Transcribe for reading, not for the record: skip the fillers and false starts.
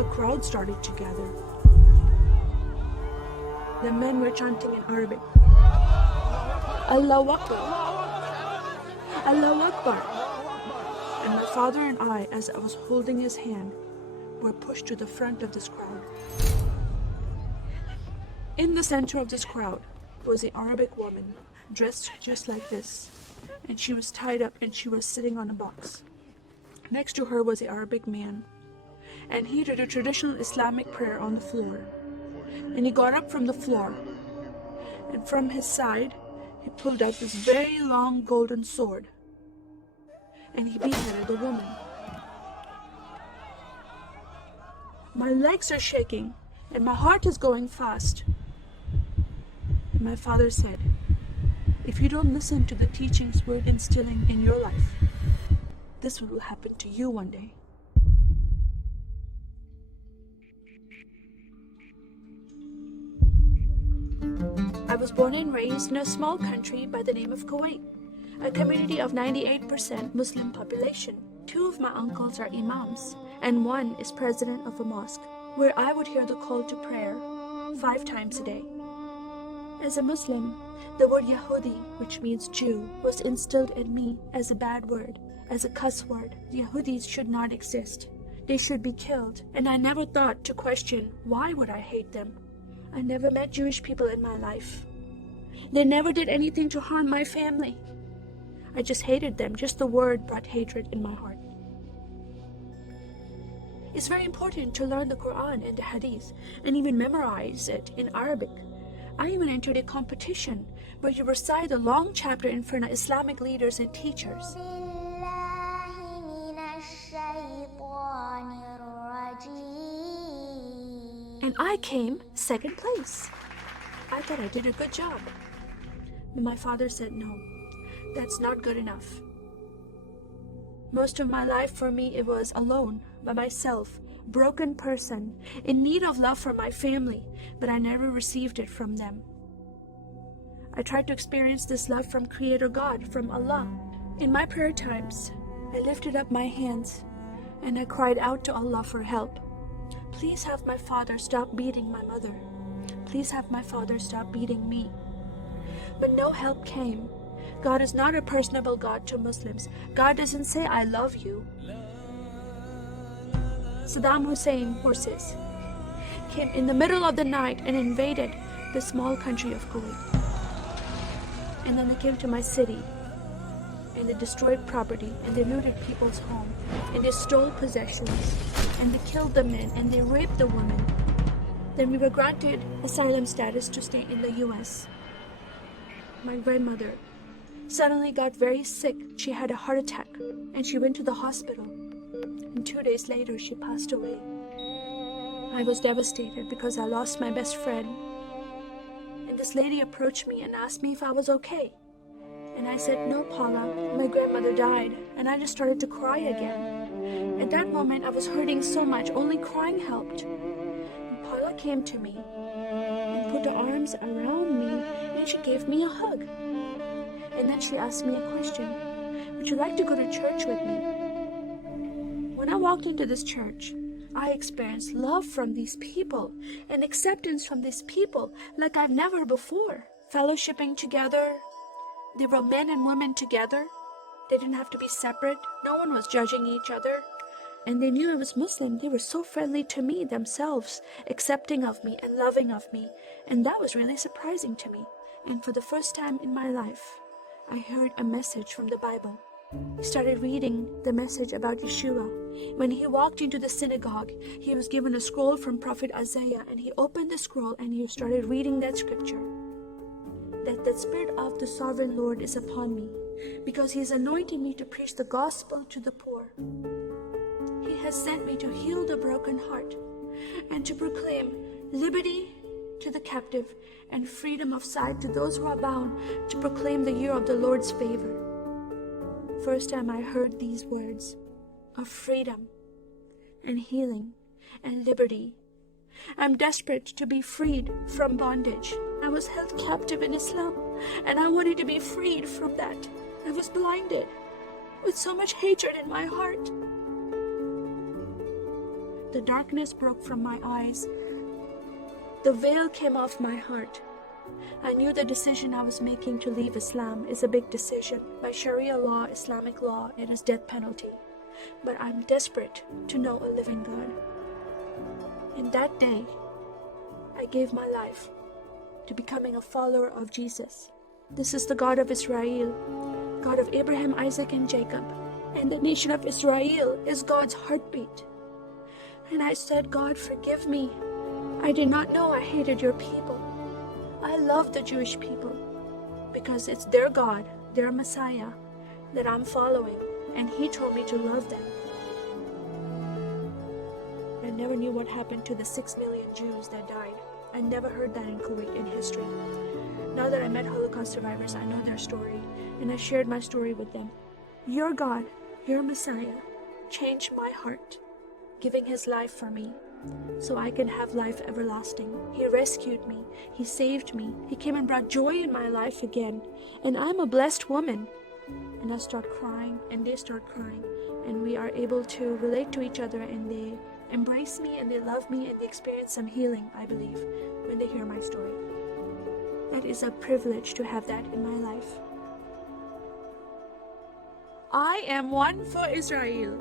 a crowd started to gather. The men were chanting in Arabic, Allahu Akbar, Allahu Akbar. And my father and I, as I was holding his hand, were pushed to the front of this crowd. In the center of this crowd was an Arabic woman, dressed just like this, and she was tied up and she was sitting on a box. Next to her was an Arabic man, and he did a traditional Islamic prayer on the floor. And he got up from the floor, and from his side, he pulled out this very long golden sword, and he beheaded the woman. My legs are shaking, and my heart is going fast. And my father said, if you don't listen to the teachings we're instilling in your life, this will happen to you one day. I was born and raised in a small country by the name of Kuwait, a community of 98% Muslim population. 2 of my uncles are imams, and 1 is president of a mosque, where I would hear the call to prayer 5 times a day. As a Muslim, the word Yehudi, which means Jew, was instilled in me as a bad word, as a cuss word. Yehudis should not exist. They should be killed, and I never thought to question why would I hate them. I never met Jewish people in my life. They never did anything to harm my family. I just hated them. Just the word brought hatred in my heart. It's very important to learn the Quran and the Hadith and even memorize it in Arabic. I even entered a competition where you recite the long chapter in front of Islamic leaders and teachers. And I came 2nd place. I thought I did a good job. But my father said, no, that's not good enough. Most of my life for me, it was alone, by myself, broken person, in need of love from my family, but I never received it from them. I tried to experience this love from Creator God, from Allah. In my prayer times, I lifted up my hands and I cried out to Allah for help. Please have my father stop beating my mother. Please have my father stop beating me. But no help came. God is not a personable God to Muslims. God doesn't say, I love you. Saddam Hussein forces came in the middle of the night and invaded the small country of Kuwait. And then they came to my city and they destroyed property and they looted people's home and they stole possessions and they killed the men and they raped the women. Then we were granted asylum status to stay in the US. My grandmother suddenly got very sick. She had a heart attack and she went to the hospital. And 2 days later, she passed away. I was devastated because I lost my best friend. And this lady approached me and asked me if I was okay. And I said, no, Paula, my grandmother died. And I just started to cry again. At that moment, I was hurting so much, only crying helped. And Paula came to me and put her arms around me and she gave me a hug. And then she asked me a question. Would you like to go to church with me? When I walked into this church, I experienced love from these people and acceptance from these people like I've never before. Fellowshipping together. They were men and women together. They didn't have to be separate. No one was judging each other. And they knew I was Muslim. They were so friendly to me themselves, accepting of me and loving of me. And that was really surprising to me. And for the first time in my life, I heard a message from the Bible. I started reading the message about Yeshua. When he walked into the synagogue, he was given a scroll from Prophet Isaiah, and he opened the scroll and he started reading that scripture. That the Spirit of the Sovereign Lord is upon me, because he has anointed me to preach the gospel to the poor. He has sent me to heal the broken heart and to proclaim liberty to the captive and freedom of sight to those who are bound, to proclaim the year of the Lord's favor. First time I heard these words of freedom and healing and liberty. I'm desperate to be freed from bondage. I was held captive in Islam and I wanted to be freed from that. I was blinded with so much hatred in my heart. The darkness broke from my eyes. The veil came off my heart. I knew the decision I was making to leave Islam is a big decision. By Sharia law, Islamic law, it is death penalty. But I'm desperate to know a living God. In that day, I gave my life to becoming a follower of Jesus. This is the God of Israel, God of Abraham, Isaac, and Jacob. And the nation of Israel is God's heartbeat. And I said, God, forgive me. I did not know I hated your people. I love the Jewish people because it's their God, their Messiah that I'm following, and He told me to love them. I never knew what happened to the 6 million Jews that died. I never heard that in Kuwait in history. Now that I met Holocaust survivors, I know their story, and I shared my story with them. Your God, your Messiah, changed my heart, giving His life for me, so I can have life everlasting. He rescued me. He saved me. He came and brought joy in my life again. And I'm a blessed woman. And I start crying, and they start crying. And we are able to relate to each other, and they embrace me, and they love me, and they experience some healing, I believe, when they hear my story. That is a privilege to have that in my life. I am one for Israel.